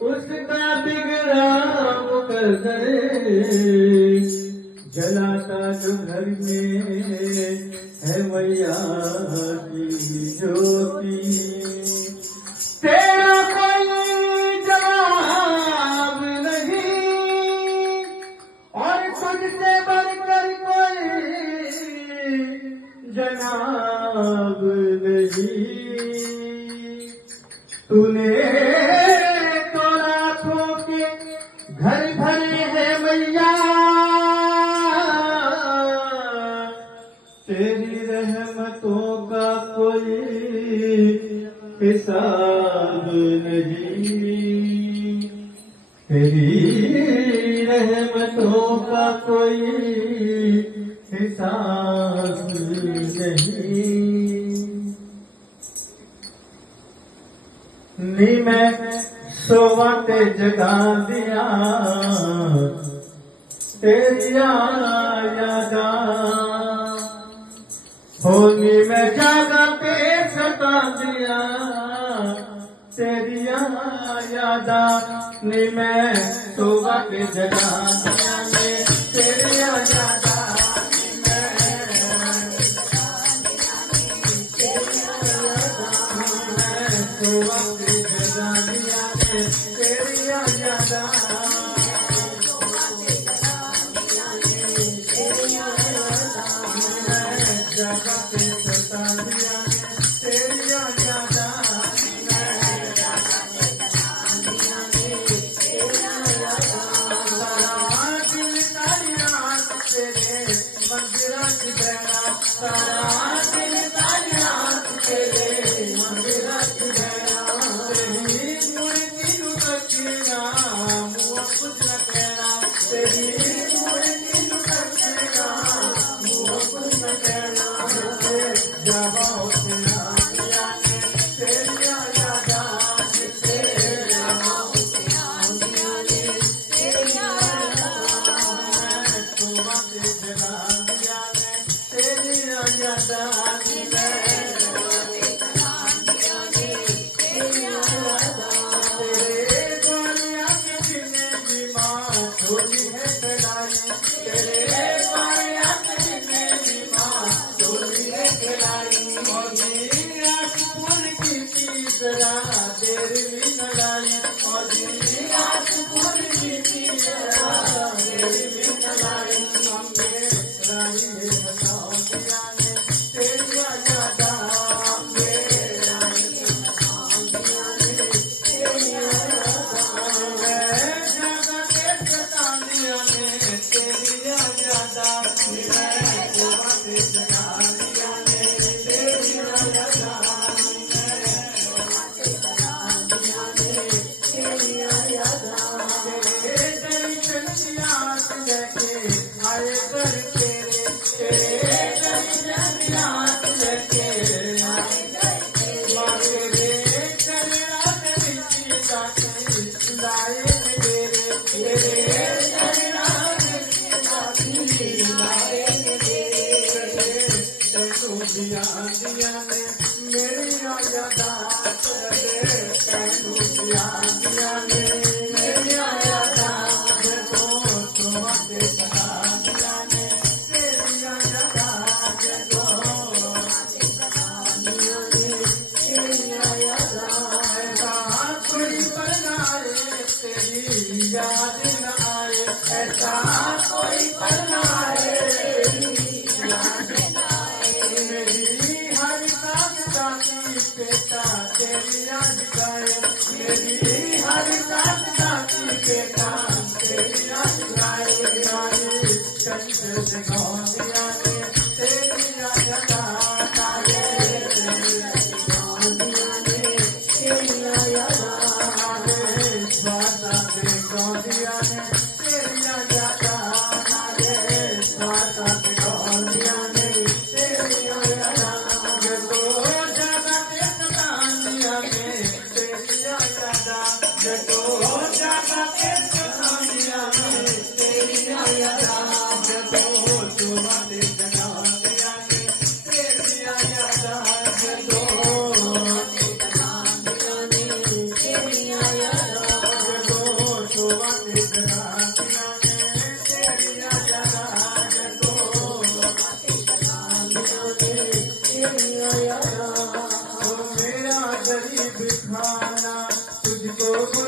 उसका बिगड़ा मुकद्दर जलाता जो घर में है मैया की ज्योति। तेरा कोई जवाब नहीं और तुझसे बढ़कर कोई जनाब नहीं। तूने तो लाखों के घर भरे हैं मैया, तेरी रहमतों का कोई हिसाब नहीं। तेरी रहमतों का कोई हिसाब नहीं। नी मैं सोवा ते जगा दिया तेरी यादा, होनी में जागा पे सता दिया तेरी यादा। नी मैं सोवा के जगा दिया तेरी यादा। गरीब खाना तुझको